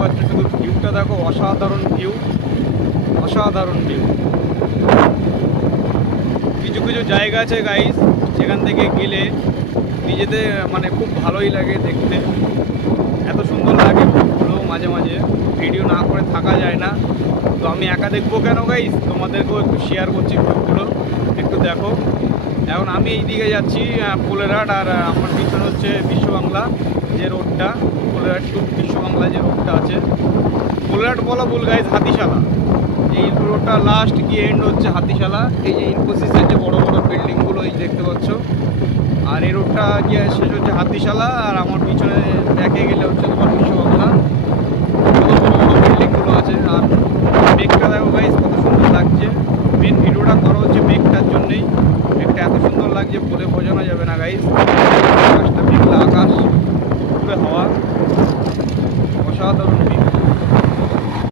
পাচ্ছ, শুধু ভিউটা দেখো, অসাধারণ ভিউ, অসাধারণ ভিউ। কিছু কিছু জায়গা আছে গাইস, সেখান থেকে গেলে নিজেদের মানে খুব ভালোই লাগে দেখতে, এত সুন্দর লাগে ভিউগুলো। মাঝে মাঝে ভিডিও না করে থাকা যায় না, তো আমি একা দেখবো কেন গাইস, তোমাদেরকেও একটু শেয়ার করছি ভিউগুলো, একটু দেখো। এখন আমি এইদিকে যাচ্ছি পোলেরহাট, আর আমার পিছনে হচ্ছে বিশ্ববাংলা যে রোডটা, পোলেরহাট টু বিশ্ববাংলা যে রোডটা আছে। পোলেরহাট বলা ভুল গাইস, হাতিশালা। এই রোডটা লাস্ট গিয়ে এন্ড হচ্ছে হাতিশালা। এই যে ইনফোসিসের যে বড় বড় বিল্ডিংগুলো এই দেখতে পাচ্ছ, আর এই রোডটা গিয়ে শেষ হচ্ছে হাতিশালা, আর আমার পিছনে ব্যাকে গেলে হচ্ছে তোমার বিশ্ববাংলা, কত বড় বড় বিল্ডিংগুলো আছে। আর মেঘটা দেখো গাইস কত সুন্দর লাগছে। মেন ভিডিওটা করা হচ্ছে মেঘটার জন্যেই, মেঘটা এত সুন্দর লাগছে বলে বোঝানো যাবে না গাইস। আকাশটা মেঘলা আকাশ, পুরো হাওয়া, অসাধারণ